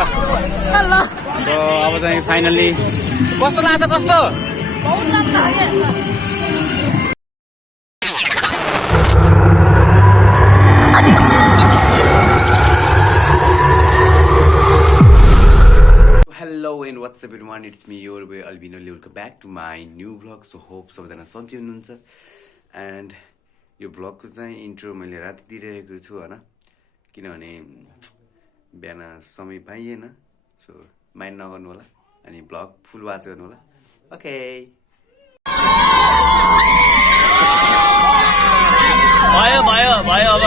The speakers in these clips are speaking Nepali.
सो अब चाहिँ फाइनली कस्तो लाग्छ कस्तो Hello and what's up everyone, it's me your boy Albino. Welcome back to my new vlog. So hope सबैजना सन्चै हुनुहुन्छ and यो vlog को चाहिँ इन्ट्रो मैले राति दिइरहेको छु हैन किनभने बिहान समय पाइएन सो माइन्ड नगर्नु होला अनि vlog फुल वाच गर्नु होला ओके भयो अब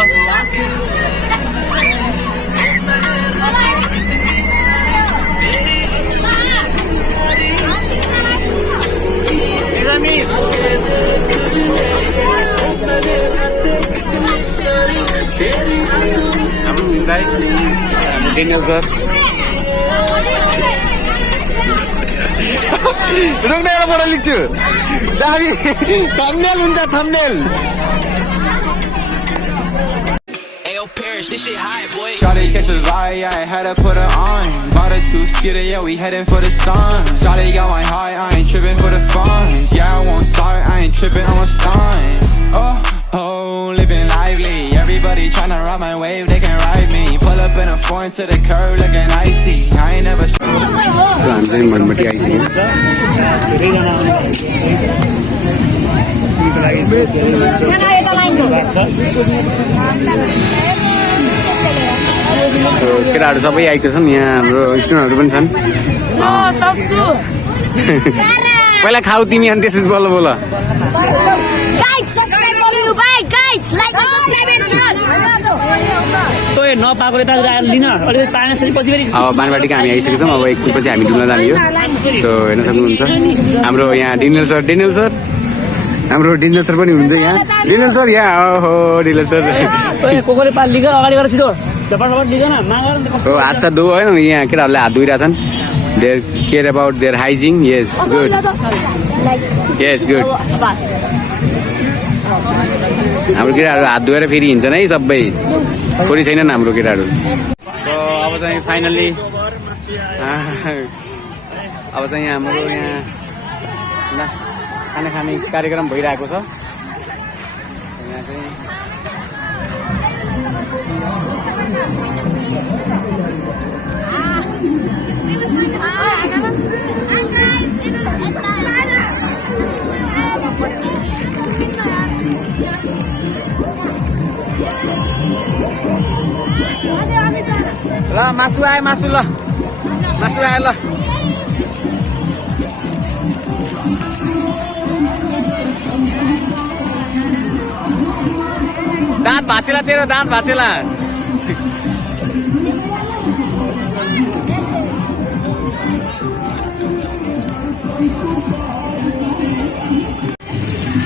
Daniel sir. Don't know what I look to. Thumbnail unja thumbnail. Ayo Parrish, this shit high, boy. Shawty catch a vibe, yeah, I had to put her on. Bought a two-seater, yeah, we heading for the sun. Shawty got my high, I ain't tripping for the funds. Yeah, I won't start, I ain't tripping, I'm a stunt. Oh, living lively. Everybody tryna ride my wave, they can ride me. Pull up in a foreign to the curb, looking icy. I ain't never. I'm saying Banbatika icy. केटाहरु सबै आइको छन् यहाँ हाम्रो स्टुडेन्टहरु पनि छन् पहिला खाऊ तिमी अनि त्यसपछि बोल बोल गाइस सब्स्क्राइब गर्नु भाइ गाइस लाइक र सब्स्क्राइब तो ये नौ पागल इतना लिना और ये पानी से पछि फेरि अब बानबाटिका हामी आइसकेका छौं अब एकछिनपछि हामी डुल्न जाने हो सो हेर्न सक्नुहुन्छ हाम्रो यहाँ डेनियल सर हाम्रो डेनियल सर पनि हुनुहुन्छ यहाँ डेनियल सर यहाँ ओहो डेनियल सर ओए कोकोले पाल लिगा अगाडि गएर छिटो झपट लिगा न मागर ओ हात साथ दो हैन यहाँ केटाहरुले हात धुइरा छन् there care about their hygiene yes good yes good हाम्रो केटाहरु हात धुएर फेरि हिँड्छन् है सबै खोरी छैनन् हाम्रो केटाहरु सो अब चाहिँ फाइनली अब चाहिँ हाम्रो यहाँ खाने कार्यक्रम भइरहेको छ यहाँ चाहिँ ल मासु आयो मासु ल मासु आयो ल दाँत भाँचेला तेरो दाँत भाँचेला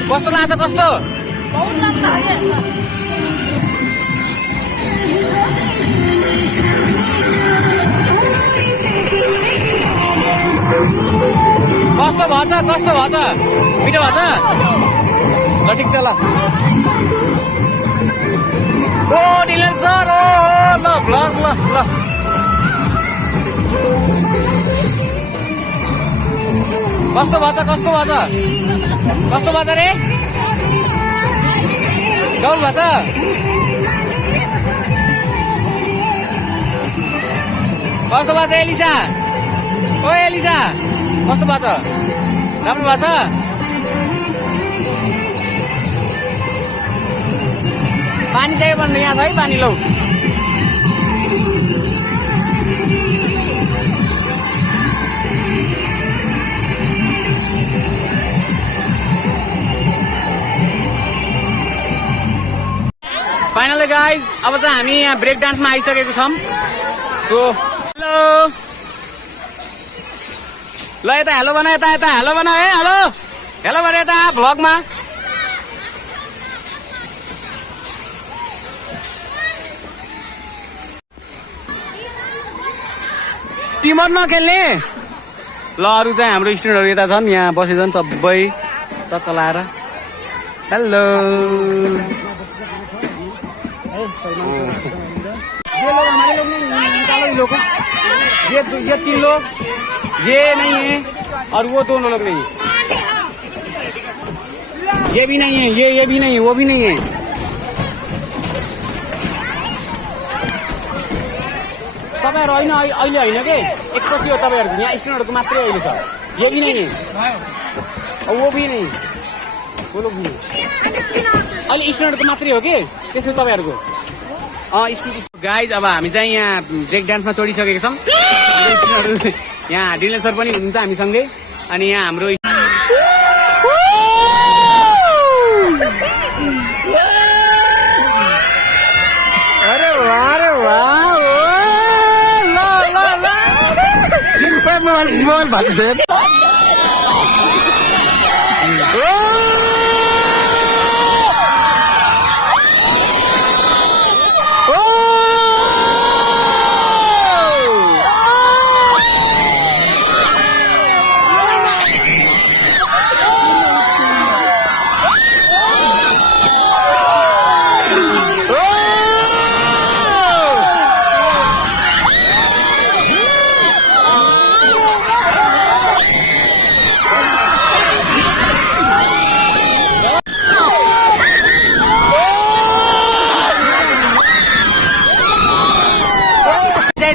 कस्तो लाग्छ कस्तो कस्तो भन्छ मिठो भन्छ ल ठिक छ ल ओ डिलन सर ओ ल भ्लग ल कस्तो भन्छ रे गाउँ भन्छ कस्तो भन्छ एलिसा ओ एलिसा कस्तो भन्छ राम्रो भन्छ पानी चाहियो भन्नु यहाँ छ है पानी लौ फाइनली गाइज अब चाहिँ हामी यहाँ ब्रेक डान्समा आइसकेको छौँ सो हेलो ल यता हेलो भन यता हेलो भन है हेलो भन यता भ्लगमा टिमर नखेल्ने ल अरु चाहिँ हाम्रो स्टुडेन्टहरु यता छन् यहाँ बसेछन् सबै टक्क लाएर हेलो ये 3 लोग, ये नहीं है और वो 2 लोग नहीं है, ये भी नहीं है, ये भी नहीं है, वो भी नहीं है। तपाईहरु हैन, अहिले हैन के, एकपछि हो तपाईहरुको, यहाँ स्टुडेन्टहरुको मात्रै अहिले छ। ये भी नहीं है और वो भी नहीं, वो लोग भी नहीं, अहिले स्टुडेन्टहरुको मात्रै हो के, त्यसो तपाईहरुको। गाइज अब हामी चाहिँ यहाँ ब्रेक डान्समा चढिसकेका छौँ। यहाँ डिलेन सर पनि हुनुहुन्छ हामीसँगै, अनि यहाँ हाम्रो मोबाइल भाग्दै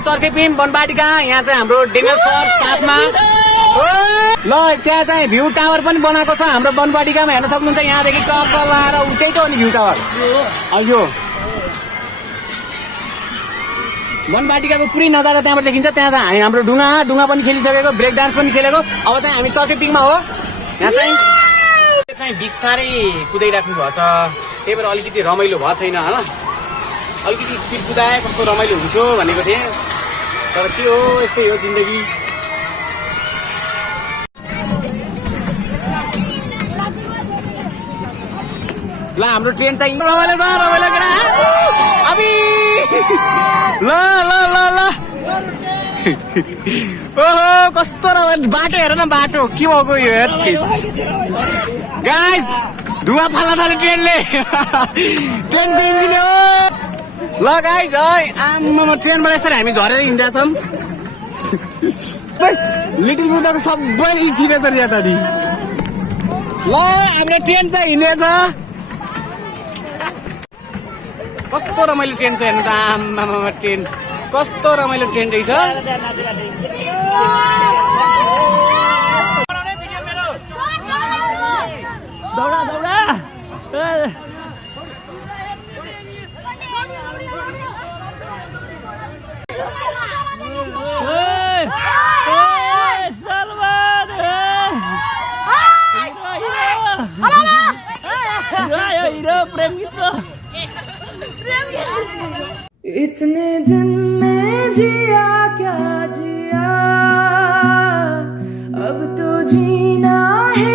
चर्के पिम बनबाटिका। यहाँ चाहिँ हाम्रो डेनल सर साथमा। ल त्यहाँ चाहिँ भ्यू टावर पनि बनाएको छ हाम्रो बनबाटिकामा, हेर्न सक्नुहुन्छ। यहाँदेखि टक्क लाएर उतै त हो नि भ्यू टावर। यो बनबाटिकाको पुरै नजारा त्यहाँबाट देखिन्छ। त्यहाँ चाहिँ हाम्रो डुङ्गा पनि खेलिसकेको, ब्रेक डान्स पनि खेलेको। अब चाहिँ हामी चर्के पिङमा हो। यहाँ चाहिँ बिस्तारै कुदाइराख्नु भएको छ, त्यही भएर अलिकति रमाइलो भएको छैन होइन। अलिकति स्पिड कुदाए कस्तो रमाइलो हुन्थ्यो भनेको थिएँ, तर के हो, यस्तै हो जिन्दगी। ल हाम्रो ट्रेन चाहिँ रमाइलो छ, रमाइलो केटा अबि। ल ल ल ल ओहो कस्तो रमाइलो बाटो, हेर न बाटो के भएको यो। हेर गाइज धुवा फाल्न थाल्यो ट्रेनले, ट्रेनको इन्जिन हो। ल गाइज है आम्मामा ट्रेनबाट यसरी हामी झरेर हिँड्दा छौँ। लिटिल बुद्धाको सबै चिरेछ नि यता नि। ल हाम्रो ट्रेन चाहिँ हिँडेछ, कस्तो रमाइलो ट्रेन छ हेर्नु त। आम्मामा ट्रेन कस्तो रमाइलो ट्रेन रहेछ। दौडा दौडा प्रेम गीत। इतने दिन में जिया क्या जिया, अब तो जीना है